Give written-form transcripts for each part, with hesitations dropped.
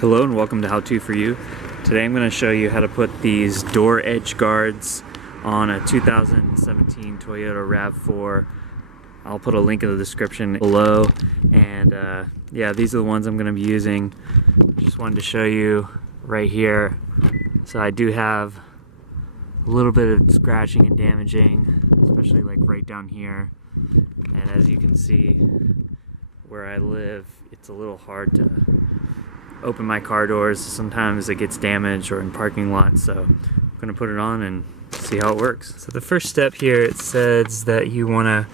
Hello and welcome to How To For You. Today I'm going to show you how to put these door edge guards on a 2017 Toyota Rav4. I'll put a link in the description below, and yeah, these are the ones I'm going to be using. Just wanted to show you right here. So I do have a little bit of scratching and damaging, especially like right down here, and as you can see where I live, it's a little hard to open my car doors. Sometimes it gets damaged or in parking lots, so I'm going to put it on and see how it works. So the first step here, it says that you want to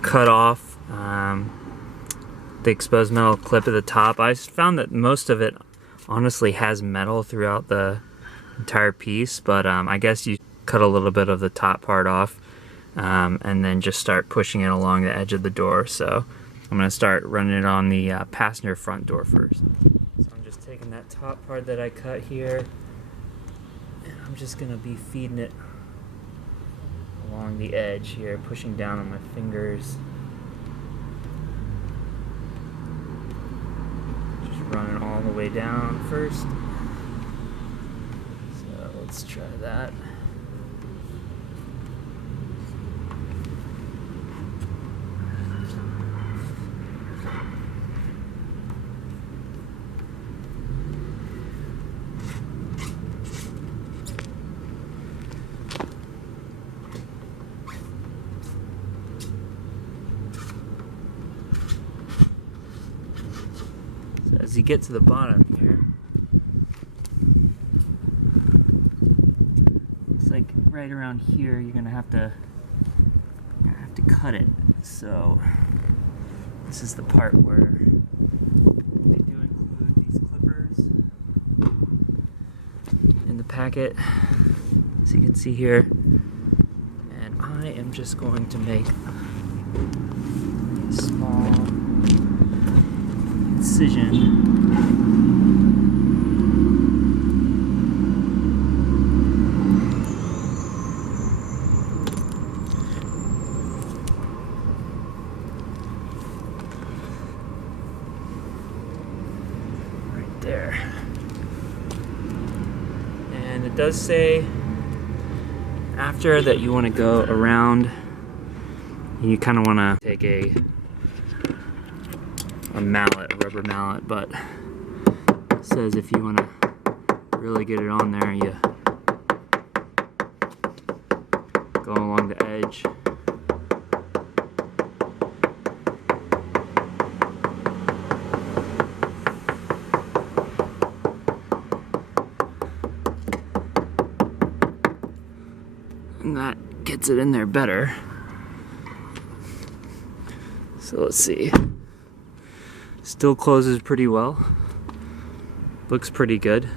cut off the exposed metal clip at the top. I found that most of it honestly has metal throughout the entire piece, but I guess you cut a little bit of the top part off and then just start pushing it along the edge of the door. So I'm going to start running it on the passenger front door first. So I'm just taking that top part that I cut here, and I'm just going to be feeding it along the edge here, pushing down on my fingers. Just running all the way down first. So let's try that. As you get to the bottom here, it's like right around here you're gonna have to cut it. So this is the part where they do include these clippers in the packet, as you can see here, and I am just going to make a small incision right there. And it does say after that you want to go around, you kind of want to take a mallet, a rubber mallet, but it says if you want to really get it on there, you go along the edge. And that gets it in there better. So let's see. Still closes pretty well. Looks pretty good.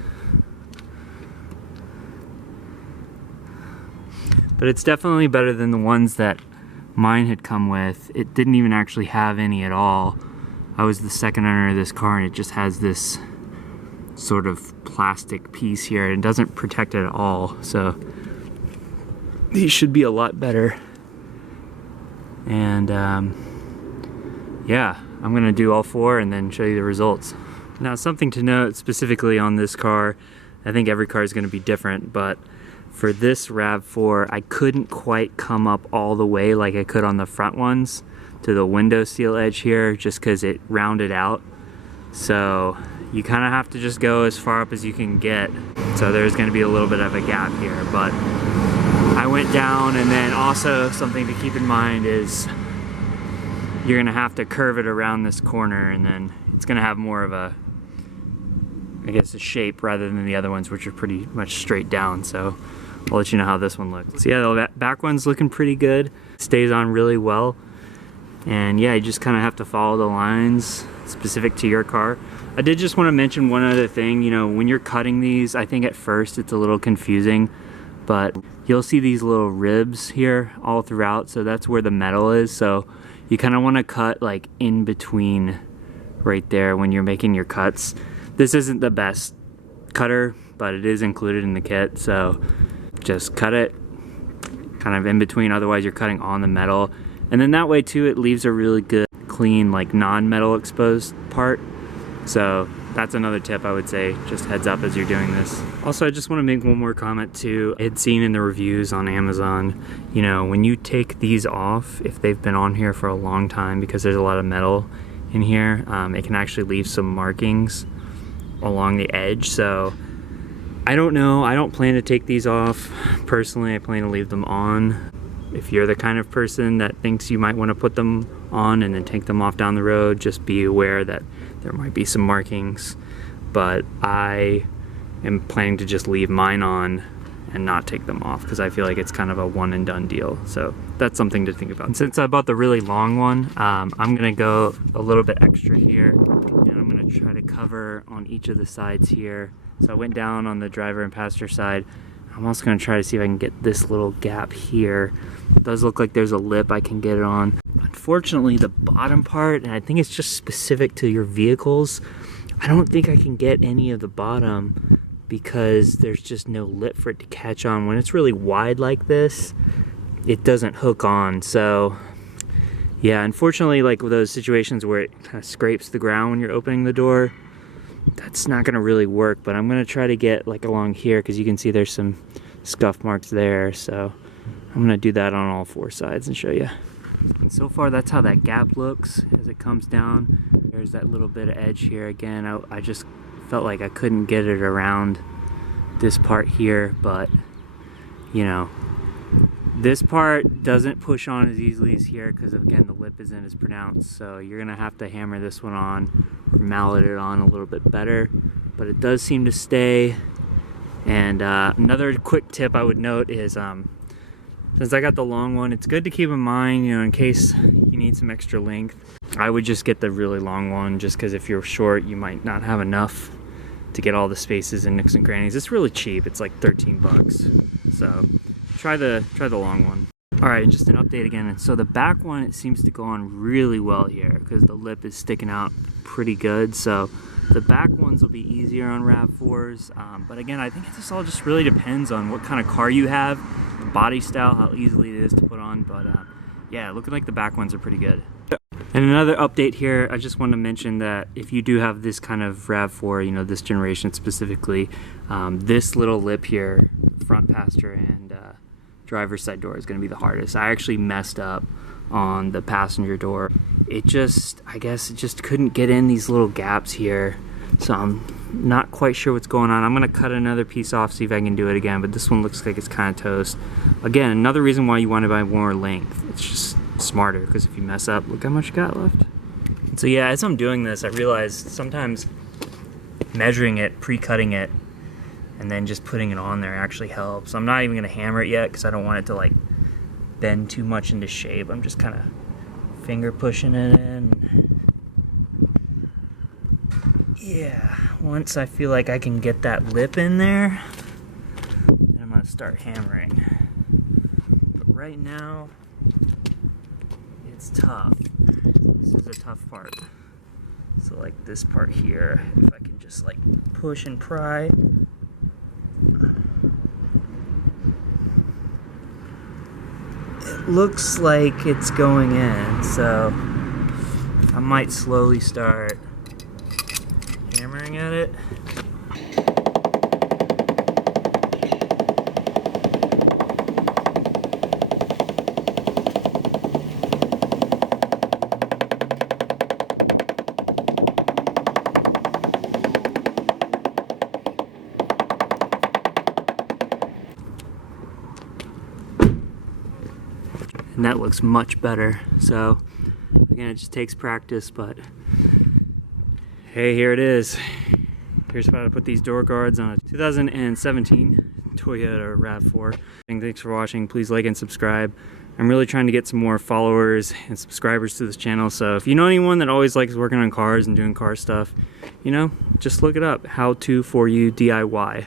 But it's definitely better than the ones that mine had come with. It didn't even actually have any at all. I was the second owner of this car, and it just has this sort of plastic piece here. It doesn't protect it at all. So these should be a lot better. And yeah, I'm gonna do all four and then show you the results. Now, something to note specifically on this car, I think every car is gonna be different, but for this Rav4, I couldn't quite come up all the way like I could on the front ones to the window seal edge here, just because it rounded out. So you kind of have to just go as far up as you can get. So there's gonna be a little bit of a gap here, but I went down. And then also something to keep in mind is you're gonna have to curve it around this corner, and then it's gonna have more of a, I guess, a shape rather than the other ones, which are pretty much straight down. So I'll let you know how this one looks. So yeah, the back one's looking pretty good. Stays on really well. And yeah, you just kind of have to follow the lines specific to your car. I did just want to mention one other thing. You know, when you're cutting these, I think at first it's a little confusing, but you'll see these little ribs here all throughout. So that's where the metal is. So you kind of want to cut like in between right there when you're making your cuts. This isn't the best cutter, but it is included in the kit, so just cut it kind of in between, otherwise you're cutting on the metal. And then that way too, it leaves a really good clean, like non-metal exposed part. So that's another tip I would say, just heads up as you're doing this. Also, I just want to make one more comment too. I had seen in the reviews on Amazon, you know, when you take these off, if they've been on here for a long time, because there's a lot of metal in here, it can actually leave some markings along the edge. So I don't know, I don't plan to take these off. Personally, I plan to leave them on. If you're the kind of person that thinks you might want to put them on and then take them off down the road, just be aware that there might be some markings. But I am planning to just leave mine on and not take them off, because I feel like it's kind of a one and done deal. So that's something to think about. And since I bought the really long one, I'm gonna go a little bit extra here, and I'm gonna try to cover on each of the sides here. So I went down on the driver and passenger side. I'm also gonna try to see if I can get this little gap here. It does look like there's a lip I can get it on. Unfortunately, the bottom part, and I think it's just specific to your vehicles, I don't think I can get any of the bottom because there's just no lip for it to catch on. When it's really wide like this, it doesn't hook on. So yeah, unfortunately, like with those situations where it kind of scrapes the ground when you're opening the door, that's not gonna really work. But I'm gonna try to get like along here, because you can see there's some scuff marks there. So I'm gonna do that on all 4 sides and show you. And so far, that's how that gap looks as it comes down. There's that little bit of edge here. Again, I just felt like I couldn't get it around this part here, but you know, this part doesn't push on as easily as here, because again, the lip isn't as pronounced. So you're gonna have to hammer this one on or mallet it on a little bit better, but it does seem to stay. And another quick tip I would note is, since I got the long one, it's good to keep in mind, you know, in case you need some extra length, I would just get the really long one, just because if you're short, you might not have enough to get all the spaces and nooks and crannies. It's really cheap. It's like 13 bucks. So try the long one. All right, and just an update again. And so the back one, it seems to go on really well here because the lip is sticking out pretty good. So the back ones will be easier on RAV4s. But again, I think this all just really depends on what kind of car you have, the body style, how easily it is to put on. But yeah, looking like the back ones are pretty good. And another update here, I just want to mention that if you do have this kind of RAV4, you know, this generation specifically, this little lip here, front passenger and driver's side door, is going to be the hardest. I actually messed up on the passenger door. It just, I guess it just couldn't get in these little gaps here. So I'm not quite sure what's going on. I'm going to cut another piece off, see if I can do it again, but this one looks like it's kind of toast. Again, another reason why you want to buy more length. It's just smarter, because if you mess up, look how much you got left. So yeah, as I'm doing this, I realized sometimes measuring it, pre-cutting it, and then just putting it on there actually helps. I'm not even going to hammer it yet because I don't want it to like bend too much into shape. I'm just kind of finger pushing it in. Yeah, once I feel like I can get that lip in there, then I'm going to start hammering. But right now, it's tough. This is a tough part. So like this part here, if I can just like push and pry. It looks like it's going in, so I might slowly start hammering at it. And that looks much better. So again, it just takes practice, but hey, here it is. Here's how to put these door guards on a 2017 Toyota RAV4. And thanks for watching. Please like and subscribe. I'm really trying to get some more followers and subscribers to this channel. So if you know anyone that always likes working on cars and doing car stuff, you know, just look it up. How to for you DIY.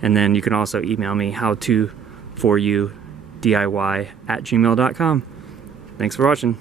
And then you can also email me howtoforyouDIY@gmail.com. Thanks for watching.